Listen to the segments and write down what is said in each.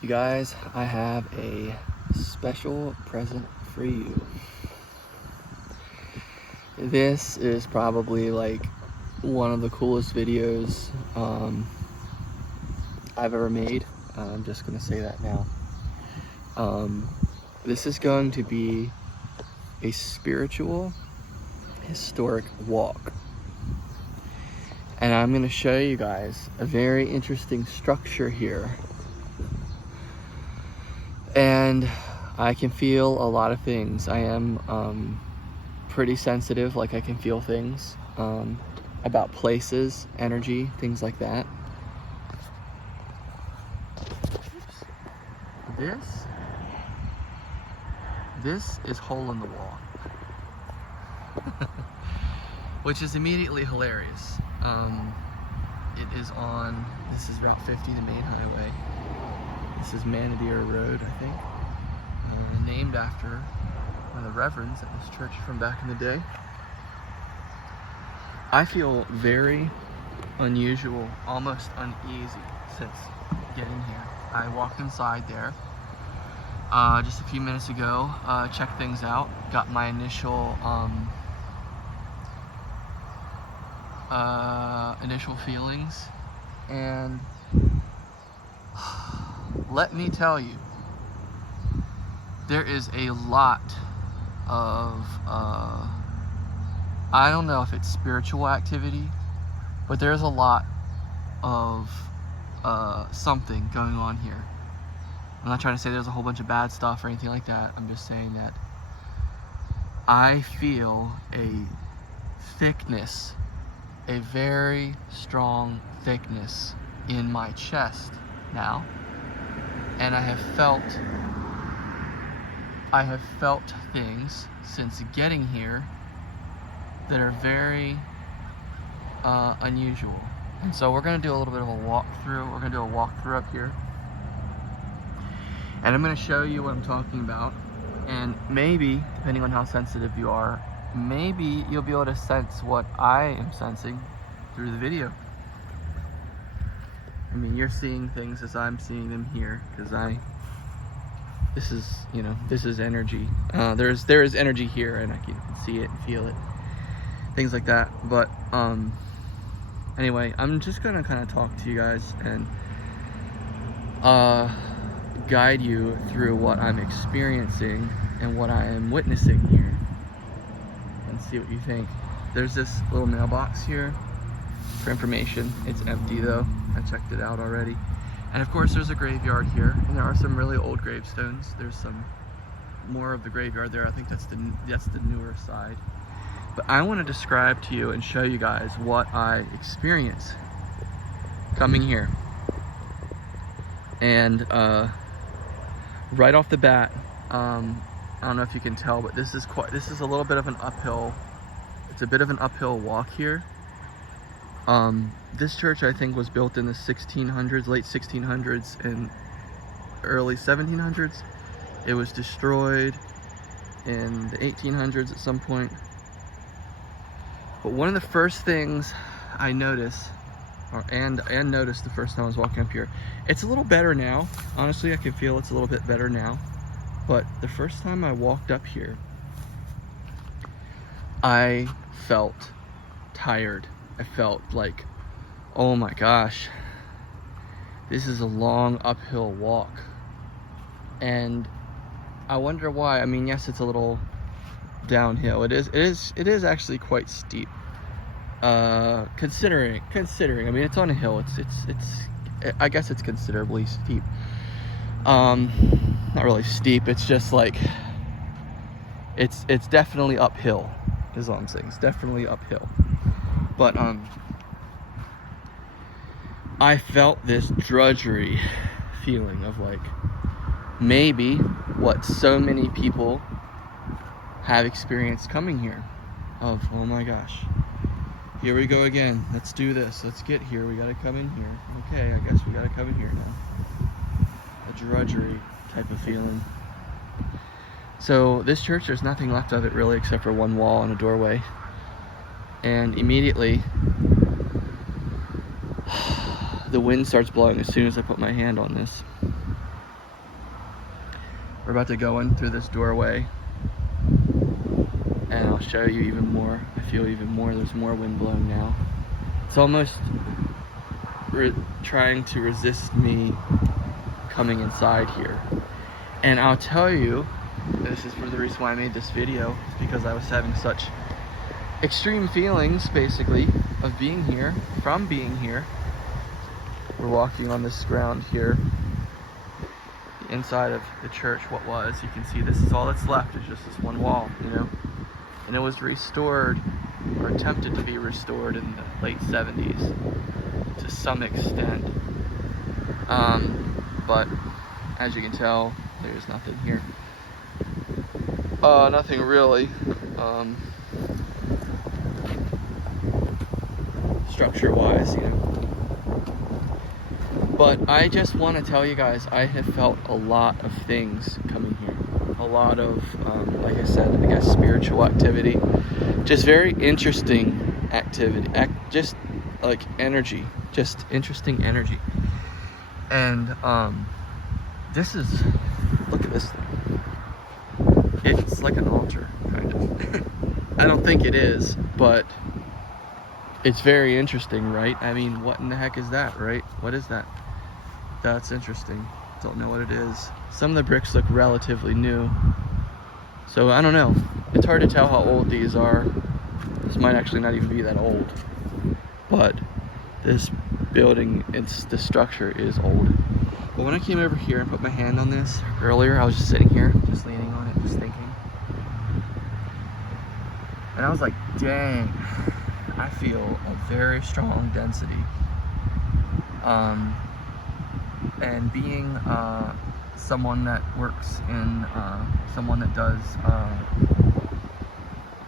You guys, I have a special present for you. This is probably like one of the coolest videos I've ever made. I'm just gonna say that now. This is going to be a spiritual, historic walk. And I'm gonna show you guys a very interesting structure here. And I can feel a lot of things. I am pretty sensitive, like I can feel things about places, energy, things like that. This is hole in the wall, which is immediately hilarious. This is Route 50, the main highway. This is Manadeer Road, I think, named after one of the reverends at this church from back in the day. I feel very unusual, almost uneasy since getting here. I walked inside there just a few minutes ago, checked things out, got my initial feelings, and let me tell you, there is a lot of, I don't know if it's spiritual activity, but there's a lot of something going on here. I'm not trying to say there's a whole bunch of bad stuff or anything like that. I'm just saying that I feel a thickness, a very strong thickness in my chest now. And I have felt things since getting here that are very unusual. And so we're gonna do a little bit of a walkthrough. We're gonna do a walkthrough up here. And I'm gonna show you what I'm talking about. And maybe, depending on how sensitive you are, maybe you'll be able to sense what I am sensing through the video. I mean, you're seeing things as I'm seeing them here, because this is energy. There is energy here, and I can see it and feel it, things like that. But anyway, I'm just gonna kind of talk to you guys and guide you through what I'm experiencing and what I am witnessing here, and see what you think. There's this little mailbox here for information. It's empty though. I checked it out already. And of course there's a graveyard here, and there are some really old gravestones. There's some more of the graveyard there. I think that's the newer side. But I want to describe to you and show you guys what I experience coming here. And right off the bat, I don't know if you can tell, but this is a little bit of an uphill. It's a bit of an uphill walk here. This church, I think, was built in the 1600s, late 1600s and early 1700s. It was destroyed in the 1800s at some point. But one of the first things I noticed, and noticed the first time I was walking up here, it's a little better now. Honestly, I can feel it's a little bit better now. But the first time I walked up here, I felt tired. I felt like, oh my gosh, this is a long uphill walk. And I wonder why. I mean, yes, it's a little downhill. It is actually quite steep. Considering, I mean, it's on a hill. I guess it's considerably steep. Not really steep. It's just like, it's definitely uphill, is all I'm saying. It's definitely uphill. But I felt this drudgery feeling of like, maybe what so many people have experienced coming here, of, oh my gosh, here we go again, let's do this, let's get here, we gotta come in here, okay, I guess we gotta come in here now. A drudgery type of feeling. So this church, there's nothing left of it really except for one wall and a doorway. And immediately the wind starts blowing as soon as I put my hand on this. We're about to go in through this doorway, and I'll show you even more. I feel even more. There's more wind blowing now. It's almost trying to resist me coming inside here. And I'll tell you, this is for the reason why I made this video, because I was having such extreme feelings, basically, of being here, from being here. We're walking on this ground here, the inside of the church. What was, you can see this is all that's left, is just this one wall, you know, and it was restored, or attempted to be restored, in the late 70s to some extent, but as you can tell, there's nothing here, nothing really, structure wise, you know. But I just want to tell you guys, I have felt a lot of things coming here. A lot of, like I said, I guess spiritual activity. Just very interesting activity. Just like energy. Just interesting energy. And this is, look at this thing. It's like an altar, kind of. I don't think it is, but it's very interesting, right? I mean, what in the heck is that, right? What is that? That's interesting. Don't know what it is. Some of the bricks look relatively new, so I don't know. It's hard to tell how old these are. This might actually not even be that old, but this building, the structure is old. But when I came over here and put my hand on this earlier, I was just sitting here, just leaning on it, just thinking, and I was like, dang, I feel a very strong density. And being someone that works in, someone that does,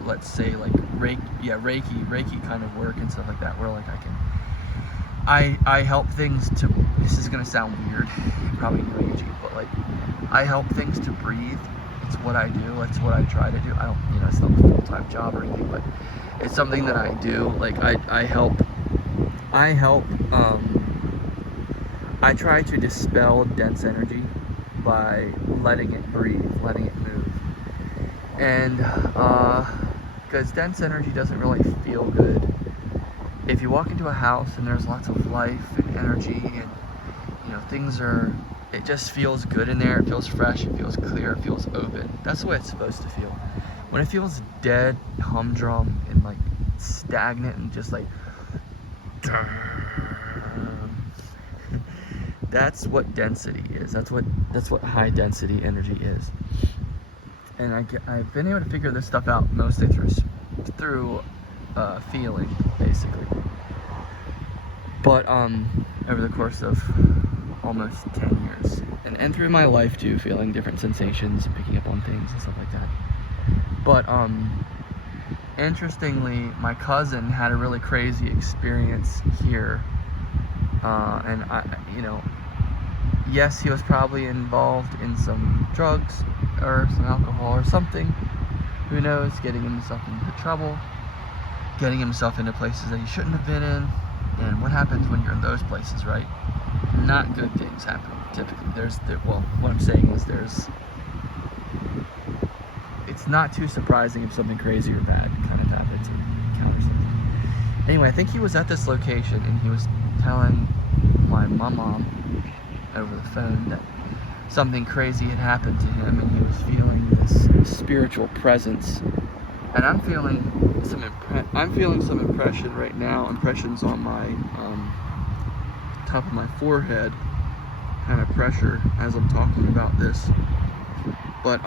let's say like Reiki kind of work and stuff like that, where like I help things to, this is gonna sound weird, probably new agey, but like I help things to breathe. It's what I do. It's what I try to do. I don't, you know, it's not a full-time job or anything, but it's something that I do. Like I help. I try to dispel dense energy by letting it breathe, letting it move. And because dense energy doesn't really feel good. If you walk into a house and there's lots of life and energy, and you know, things are, it just feels good in there. It feels fresh, it feels clear, it feels open. That's the way it's supposed to feel. When it feels dead, humdrum, and like stagnant, and just like that's what density is. That's what high density energy is. And I've been able to figure this stuff out mostly through feeling, basically. But over the course of almost 10 years, and through my life too, feeling different sensations and picking up on things and stuff like that. But interestingly, my cousin had a really crazy experience here, and you know, yes, he was probably involved in some drugs or some alcohol or something, who knows, getting himself into trouble, getting himself into places that he shouldn't have been in. And what happens when you're in those places, right? Not good things happen, typically. Well, what I'm saying is it's not too surprising if something crazy or bad kind of happens or encounters something. Anyway, I think he was at this location and he was telling my mom over the phone that something crazy had happened to him, and he was feeling this spiritual presence. And I'm feeling some impression right now, impressions on my top of my forehead, kind of pressure as I'm talking about this. But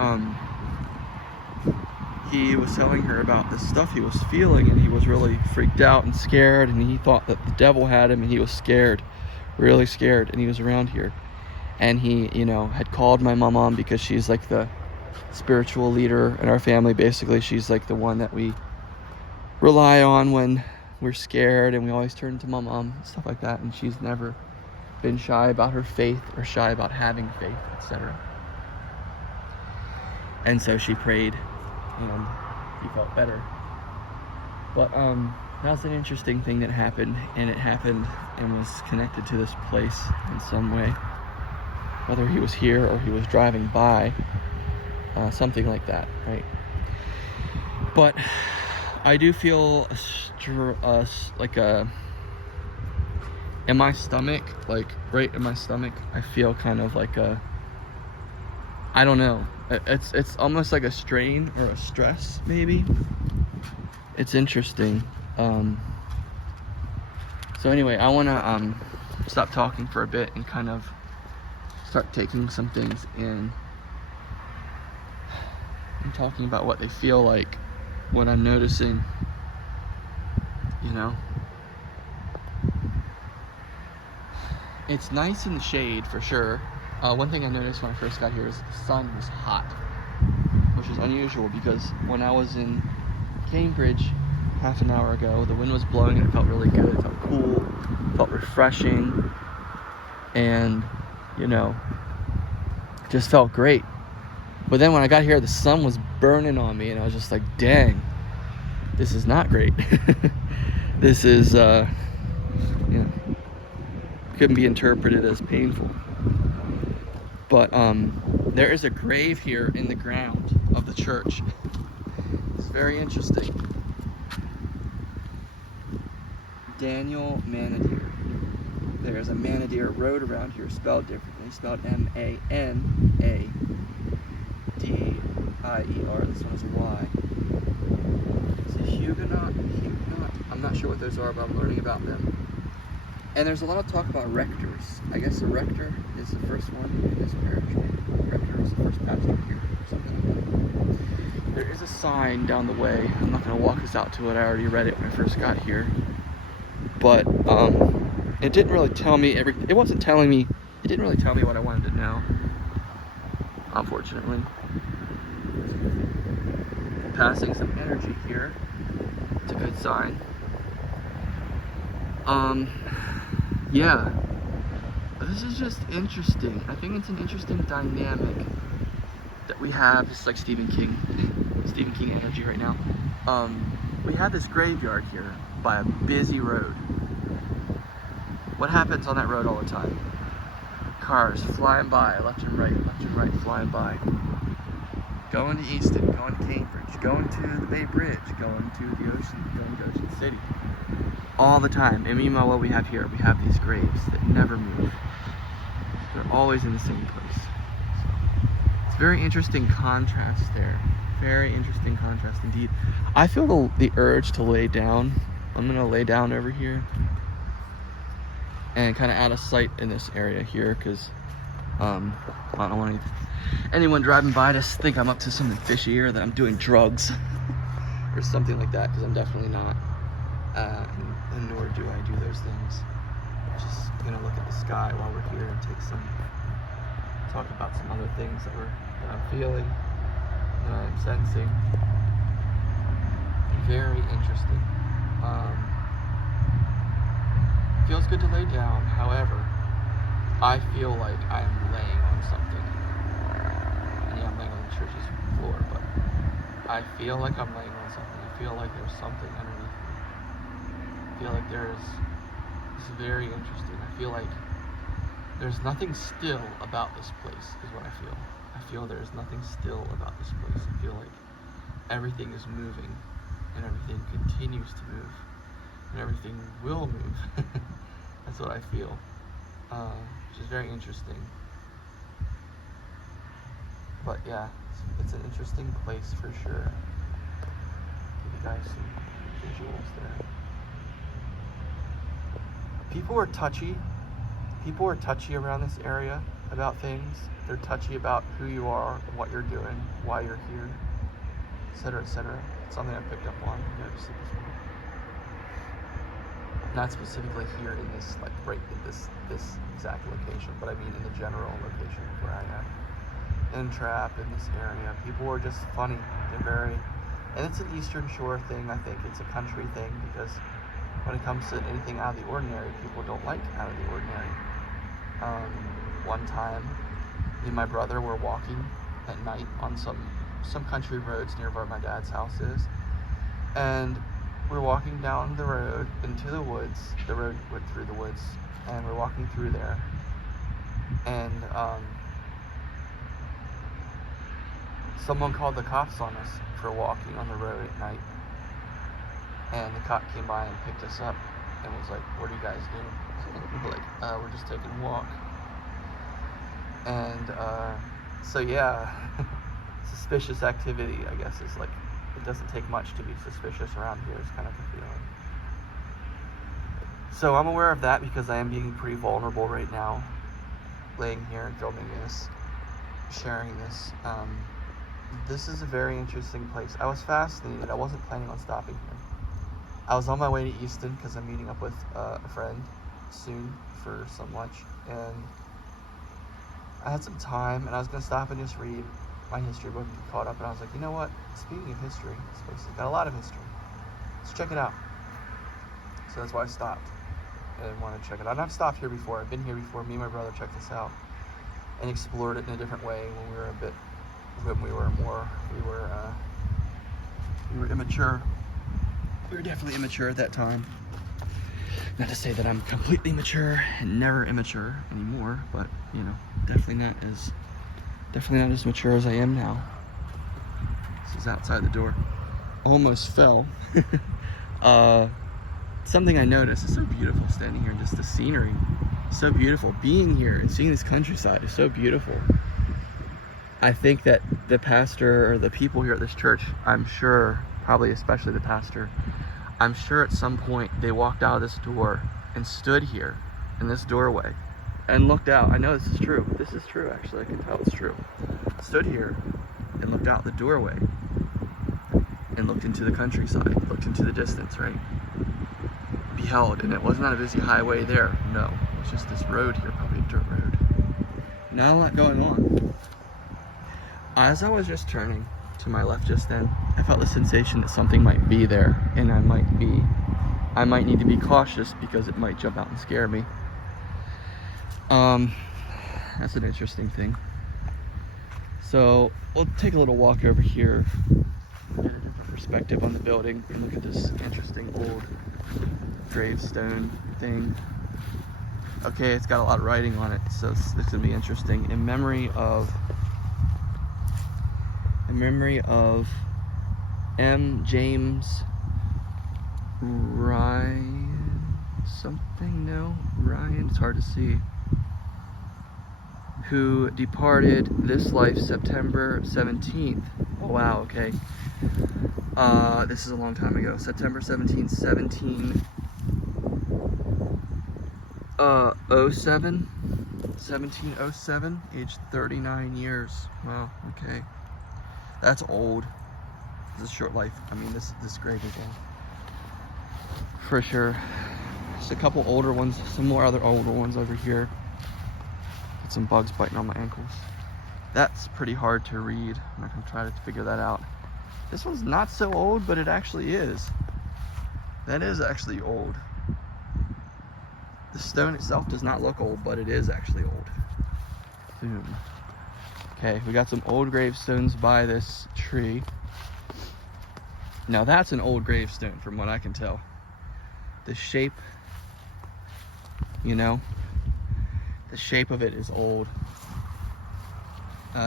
he was telling her about the stuff he was feeling, and he was really freaked out and scared, and he thought that the devil had him, and he was scared, really scared, and he was around here. And he, you know, had called my mom because she's like the spiritual leader in our family. Basically, she's like the one that we rely on when we're scared, and we always turn to my mom, stuff like that. And she's never been shy about her faith or shy about having faith, etc. And so she prayed, and he felt better. But that was an interesting thing that happened, and it happened and was connected to this place in some way. whether he was here or he was driving by, something like that, right? But I do feel in my stomach, like right in my stomach, I feel kind of like I don't know. It's almost like a strain or a stress, maybe. It's interesting. So anyway, I want to stop talking for a bit and kind of start taking some things in and talking about what they feel like, what I'm noticing, you know. It's nice in the shade for sure. One thing I noticed when I first got here is the sun was hot, which is unusual because when I was in Cambridge half an hour ago, the wind was blowing and it felt really good. It felt cool, felt refreshing, and you know, just felt great. But then when I got here, the sun was burning on me and I was just like, dang, this is not great. This is couldn't be interpreted as painful. But there is a grave here in the ground of the church. It's very interesting. Daniel Manadir. There's a Manadir road around here, spelled differently, spelled Manadir. This one is a Y. It's a Huguenot. I'm not sure what those are, but I'm learning about them. And there's a lot of talk about rectors. I guess a rector is the first one in this parish. Rector is the first pastor here, or something like that. There is a sign down the way. I'm not going to walk us out to it. I already read it when I first got here. But it didn't really tell me it didn't really tell me what I wanted to know, unfortunately. Passing some energy here. It's a good sign. Yeah, this is just interesting. I think it's an interesting dynamic that we have. It's like Stephen King energy right now. We have this graveyard here by a busy road. What happens on that road all the time? Cars flying by, left and right, flying by. Going to Easton, going to Cambridge, going to the Bay Bridge, going to the ocean, going to Ocean City. All the time. And meanwhile, what we have here, we have these graves that never move. They're always in the same place. So, it's very interesting contrast there. Very interesting contrast indeed. I feel the urge to lay down. I'm going to lay down over here and kind of out of sight in this area here because I don't want anyone driving by to think I'm up to something fishy or that I'm doing drugs or something like that, because I'm definitely not. And nor do I do those things. Just gonna look at the sky while we're here and talk about some other things that I'm feeling, that I'm sensing. Very interesting. Feels good to lay down. However, I feel like I'm laying on something. And yeah, I'm laying on the church's floor, but I feel like I'm laying on something. I feel like there's something underneath. I feel like it's very interesting. I feel like there's nothing still about this place, is what I feel. I feel there's nothing still about this place. I feel like everything is moving, and everything continues to move, and everything will move. That's what I feel, which is very interesting. But yeah, it's an interesting place for sure. Give you guys some visuals there. People are touchy. People are touchy around this area about things. They're touchy about who you are, what you're doing, why you're here, etc., etc. It's something I picked up on. You noticed it before. Not specifically here in this, like right in this exact location, but I mean in the general location of where I am. In Trappe, in this area, people are just funny. They're and it's an Eastern Shore thing. I think it's a country thing because when it comes to anything out of the ordinary, people don't like out of the ordinary. One time, me and my brother were walking at night on some country roads near where my dad's house is, and we're walking down the road into the woods. The road went through the woods, and we're walking through there. And someone called the cops on us for walking on the road at night. And the cop came by and picked us up and was like, "What are you guys doing?" We're like, "We're just taking a walk." And so yeah, suspicious activity, I guess, is like, it doesn't take much to be suspicious around here, is kind of the feeling. So I'm aware of that because I am being pretty vulnerable right now, laying here and filming this, sharing this. This is a very interesting place. I was fascinated. I wasn't planning on stopping here. I was on my way to Easton because I'm meeting up with a friend soon for some lunch, and I had some time, and I was going to stop and just read my history book and get caught up, and I was like, you know what, speaking of history, this place has got a lot of history. Let's check it out. So that's why I stopped and wanted to check it out. And I've stopped here before. I've been here before. Me and my brother checked this out and explored it in a different way when we were immature. We were definitely immature at that time. Not to say that I'm completely mature and never immature anymore, but you know, definitely not as mature as I am now. This is outside the door. Almost fell. Something I noticed, it's so beautiful standing here, just the scenery, so beautiful. Being here and seeing this countryside is so beautiful. I think that the pastor or the people here at this church, I'm sure, probably especially the pastor, I'm sure at some point they walked out of this door and stood here in this doorway and looked out. I know this is true. This is true, actually. I can tell it's true. Stood here and looked out the doorway and looked into the countryside, looked into the distance, right? Beheld, and it was not a busy highway there. No, it was just this road here, probably a dirt road. Not a lot going on. As I was just turning to my left just then, I felt the sensation that something might be there, and I might need to be cautious because it might jump out and scare me. That's an interesting thing. So we'll take a little walk over here, get a different perspective on the building, and look at this interesting old gravestone thing. Okay, it's got a lot of writing on it, so it's gonna be interesting. In memory of M. James Ryan something, no? Ryan, it's hard to see. Who departed this life September 17th. Oh wow, okay. This is a long time ago. September 17th, 1707, age 39 years. Wow, okay. That's old. This is a short life. I mean, this grave is old. For sure. Just a couple older ones, some more other older ones over here. Get some bugs biting on my ankles. That's pretty hard to read. I'm not gonna try to figure that out. This one's not so old, but it actually is. That is actually old. The stone itself does not look old, but it is actually old. Boom. Okay, we got some old gravestones by this tree. Now that's an old gravestone from what I can tell. The shape, you know, the shape of it is old.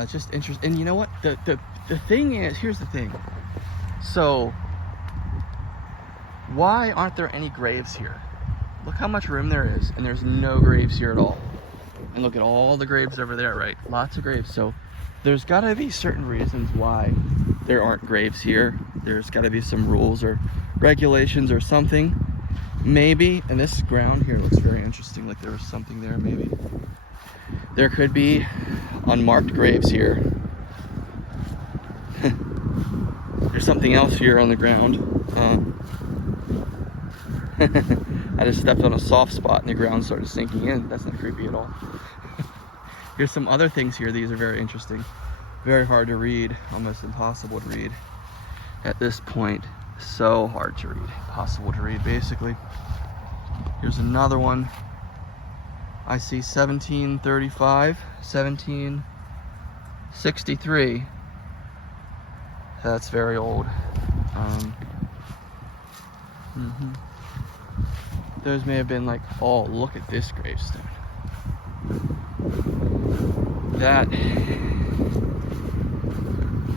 Just interesting. And you know what? The thing is, here's the thing. So, why aren't there any graves here? Look how much room there is, and there's no graves here at all. And look at all the graves over there, right? Lots of graves. So, there's got to be certain reasons why there aren't graves here. There's got to be some rules or regulations or something. Maybe, and this ground here looks very interesting, like there was something there maybe. There could be unmarked graves here. There's something else here on the ground. I just stepped on a soft spot and the ground started sinking in. That's not creepy at all. Here's some other things here. These are very interesting. Very hard to read, almost impossible to read at this point. So hard to read, impossible to read basically. Here's another one. I see 1735, 1763. That's very old. Those may have been like, oh, look at this gravestone.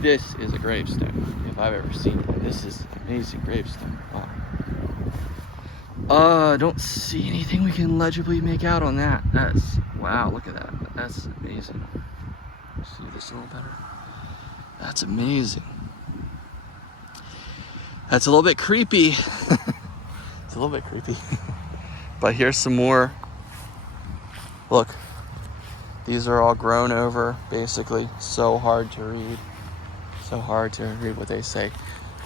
This is a gravestone, if I've ever seen it. This is an amazing gravestone. Wow. Don't see anything we can legibly make out on that. Wow, look at that. That's amazing. See this a little better? That's amazing. That's a little bit creepy. It's a little bit creepy. But here's some more. Look, these are all grown over, basically. So hard to read. So hard to read what they say.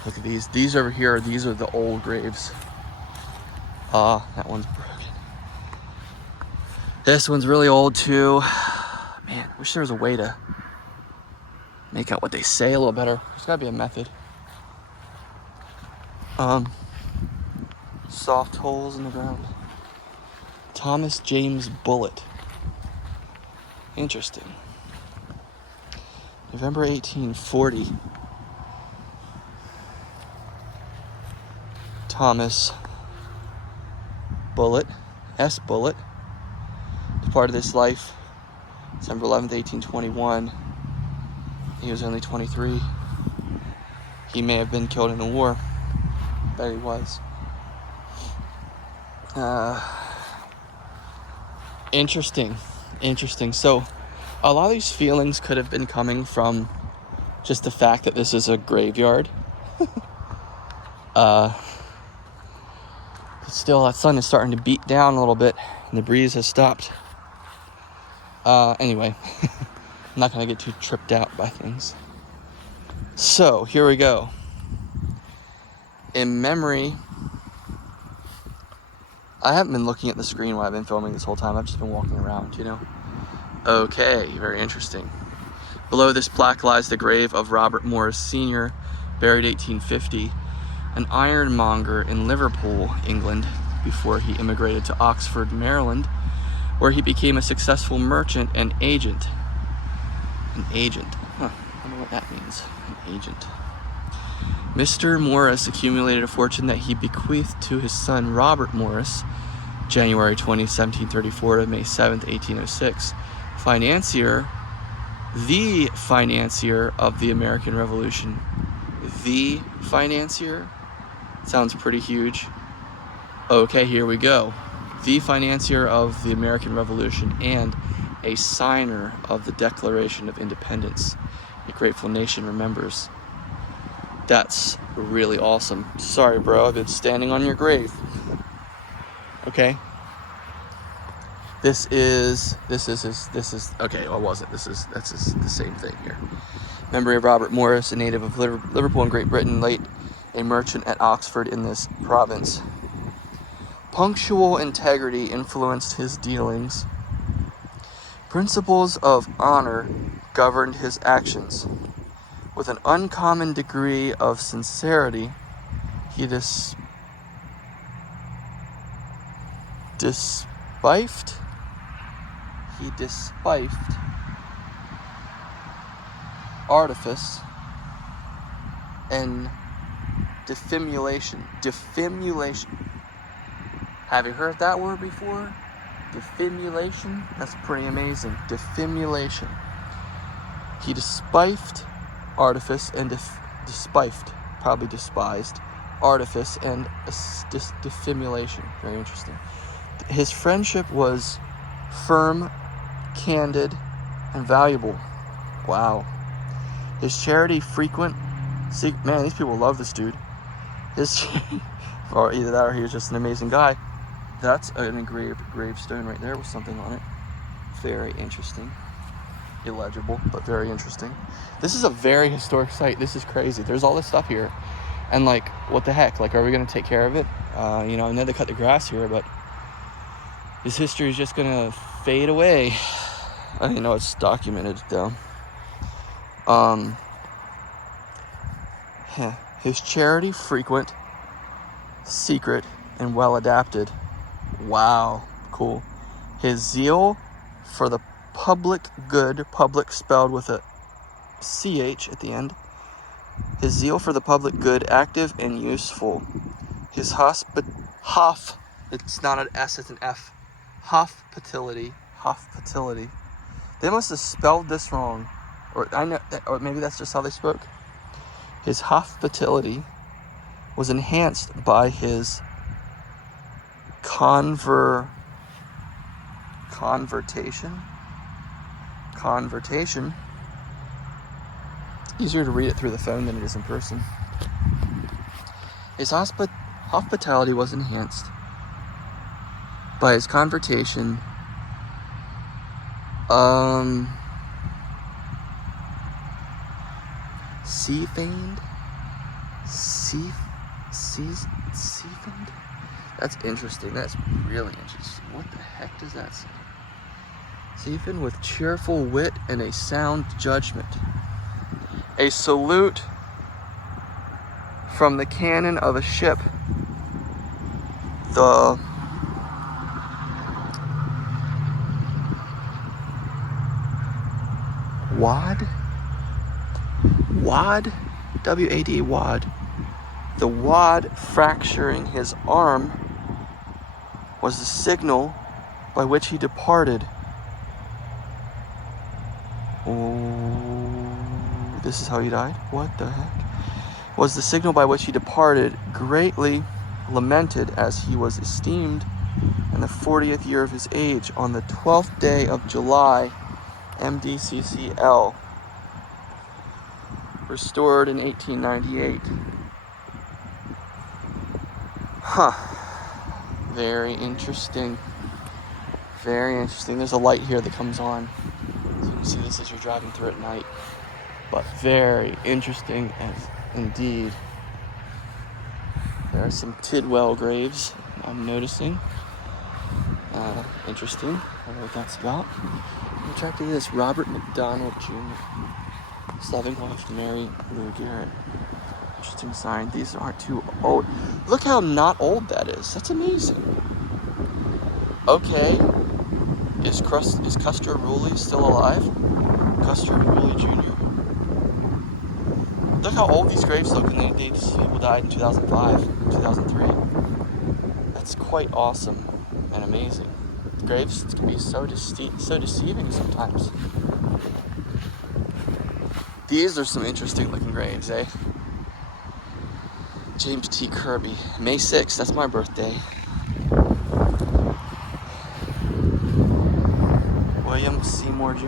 Look at these. These over here, these are the old graves. That one's broken. This one's really old too. Man, wish there was a way to make out what they say a little better. There's gotta be a method. Soft holes in the ground. Thomas James Bullitt. Interesting. November 1840. Thomas Bullitt, S. Bullitt, departed this life December 11th, 1821. He was only 23. He may have been killed in the war. Bet he was. Interesting. So, a lot of these feelings could have been coming from just the fact that this is a graveyard. Still, that sun is starting to beat down a little bit, and the breeze has stopped. Anyway, I'm not going to get too tripped out by things. So, here we go. In memory, I haven't been looking at the screen while I've been filming this whole time. I've just been walking around, you know. Okay, very interesting. Below this plaque lies the grave of Robert Morris Sr., buried 1850, an ironmonger in Liverpool, England, before he immigrated to Oxford, Maryland, where he became a successful merchant and agent. An agent. I wonder what that means. An agent. Mr. Morris accumulated a fortune that he bequeathed to his son Robert Morris, January 20, 1734 to May 7, 1806, the financier of the American Revolution. The financier? Sounds pretty huge. Okay, here we go. The financier of the American Revolution and a signer of the Declaration of Independence. A grateful nation remembers. That's really awesome. Sorry, bro, I've been standing on your grave. Okay. This is okay, well, was it? That's the same thing here. Memory of Robert Morris, a native of Liverpool in Great Britain, late a merchant at Oxford in this province. Punctual integrity influenced his dealings. Principles of honor governed his actions. With an uncommon degree of sincerity, he despised artifice and dissimulation. Have you heard that word before? Dissimulation? That's pretty amazing. Dissimulation. He despised artifice and despised artifice and dissimulation. Very interesting. His friendship was firm, candid, and valuable. Wow. His charity frequent. See, man, these people love this dude. Or either that or he was just an amazing guy. That's an engraved gravestone right there with something on it. Very interesting. Illegible, but very interesting. This is a very historic site. This is crazy. There's all this stuff here. And like, what the heck? Like, are we going to take care of it? I know they cut the grass here, but this history is just going to fade away. It's documented though. His charity frequent, secret, and well adapted. Wow, cool. His zeal for the public good, public spelled with a CH at the end. His zeal for the public good, active and useful. His it's not an S, it's an F. Hospitality. They must have spelled this wrong. Or maybe that's just how they spoke. His hospitality was enhanced by his convertation. It's easier to read it through the phone than it is in person. His hospitality was enhanced by his convertation. Seafeigned? Seafeigned? That's interesting. That's really interesting. What the heck does that say? Seafeigned with cheerful wit and a sound judgment. A salute from the cannon of a ship. The wad, W-A-D, wad. The wad fracturing his arm was the signal by which he departed. Oh, this is how he died? What the heck? Was the signal by which he departed, greatly lamented as he was esteemed in the 40th year of his age, on the 12th day of July, MDCCL, restored in 1898. Very interesting. Very interesting. There's a light here that comes on, so you can see this as you're driving through at night. But very interesting as indeed. There are some Tidwell graves I'm noticing. Interesting. I don't know what that's about. I'm trying to do this. Robert McDonald Jr. His loving wife, Mary Lou Garrett. Interesting sign. These aren't too old. Look how not old that is. That's amazing. Okay. Is Custer Rowley still alive? Custer Rowley Jr. Look how old these graves look, and these people died in 2005, 2003. That's quite awesome and amazing. The graves can be so deceiving sometimes. These are some interesting looking graves, eh? James T. Kirby, May 6th, that's my birthday. William Seymour Jr.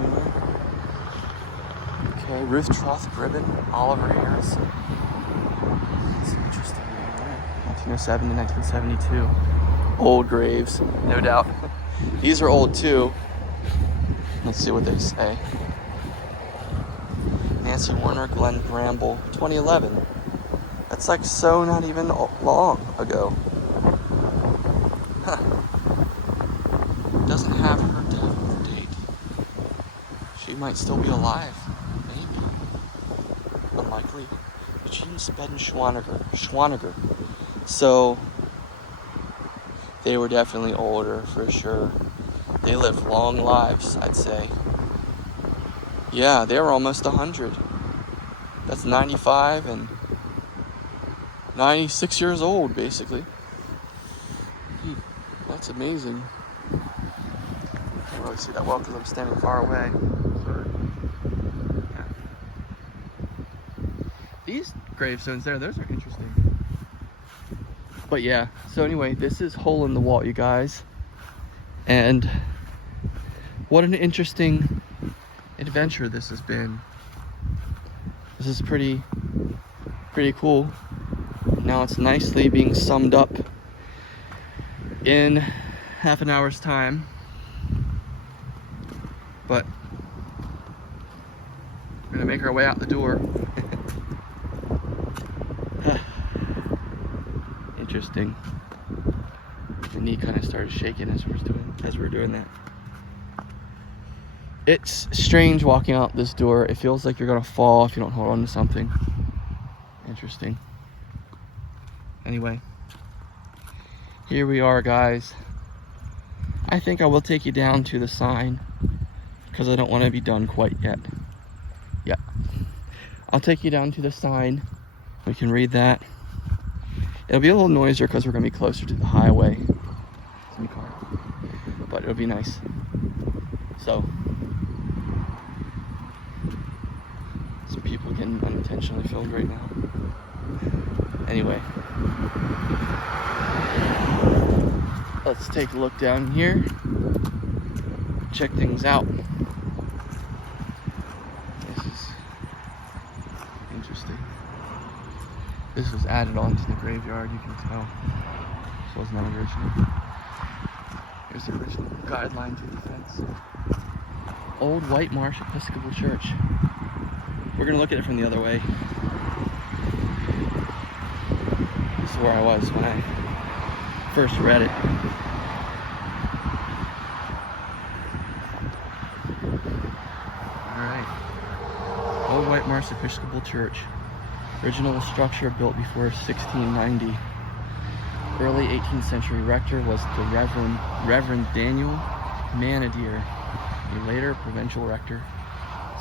Okay, Ruth Troth Gribben, Oliver Harrison. That's interesting. 1907 to 1972. Old graves, no doubt. These are old too. Let's see what they say. Nancy Warner, Glenn Bramble, 2011. That's like so not even long ago. Doesn't have her death date. She might still be alive. Maybe. Unlikely. But Jean Spedden Schwaniger. So they were definitely older for sure. They lived long lives, I'd say. Yeah, they were almost 100. That's 95 and 96 years old, basically. That's amazing. I can't really see that well because I'm standing far away. Yeah. These gravestones there, those are interesting. But yeah, so anyway, this is Hole in the Wall, you guys. And what an interesting adventure this has been. This is pretty cool. Now it's nicely being summed up in half an hour's time. But we're gonna make our way out the door. Interesting. The knee kind of started shaking as we were doing that. It's strange walking out this door. It feels like you're gonna fall if you don't hold on to something. Interesting. Anyway, here we are, guys. I think I will take you down to the sign because I don't want to be done quite yet. Yeah, I'll take you down to the sign. We can read that. It'll be a little noisier because we're gonna be closer to the highway. But it'll be nice. So Some people getting unintentionally filmed right now. Anyway, let's take a look down here, check things out. This is interesting. This was added on to the graveyard, you can tell. This was not original. Here's the original guideline to defense. Old White Marsh Episcopal Church. We're gonna look at it from the other way. This is where I was when I first read it. Alright. Old White Marsh Episcopal Church. Original structure built before 1690. Early 18th century rector was the Reverend Daniel Manadier, a later provincial rector,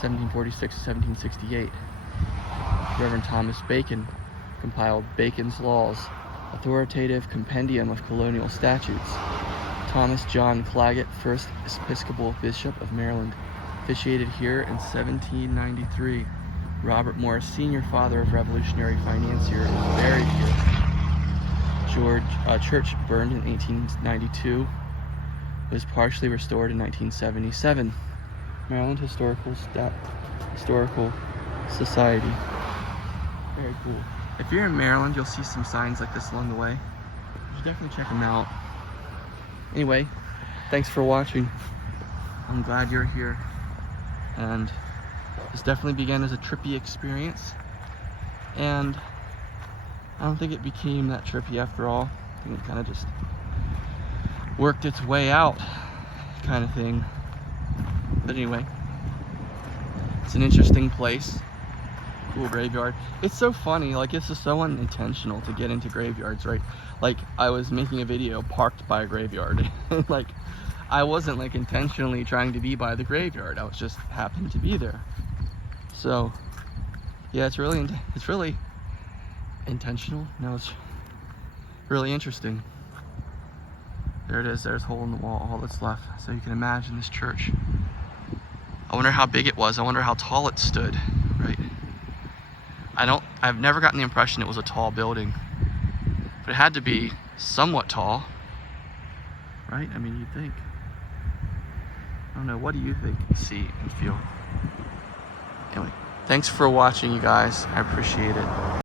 1746 to 1768. Reverend Thomas Bacon compiled Bacon's Laws, authoritative compendium of colonial statutes. Thomas John Claggett, first Episcopal Bishop of Maryland, officiated here in 1793. Robert Morris, senior father of revolutionary financier, is buried here. Church burned in 1892, was partially restored in 1977. Maryland Historical Society. Very cool. If you're in Maryland, you'll see some signs like this along the way. You should definitely check them out. Anyway, thanks for watching. I'm glad you're here. And this definitely began as a trippy experience. And I don't think it became that trippy after all. I think it kind of just worked its way out, kind of thing. But anyway, it's an interesting place. Cool graveyard. It's so funny, like it's just so unintentional to get into graveyards, right? Like I was making a video parked by a graveyard. Like I wasn't like intentionally trying to be by the graveyard. I was just happened to be there. So yeah, it's really intentional. No, it's really interesting. There it is. There's a hole in the wall, all that's left. So you can imagine this church. I wonder how big it was. I wonder how tall it stood, right? I've never gotten the impression it was a tall building, but it had to be somewhat tall, right? I mean, you'd think. I don't know. What do you think, see and feel? Anyway, thanks for watching, you guys. I appreciate it.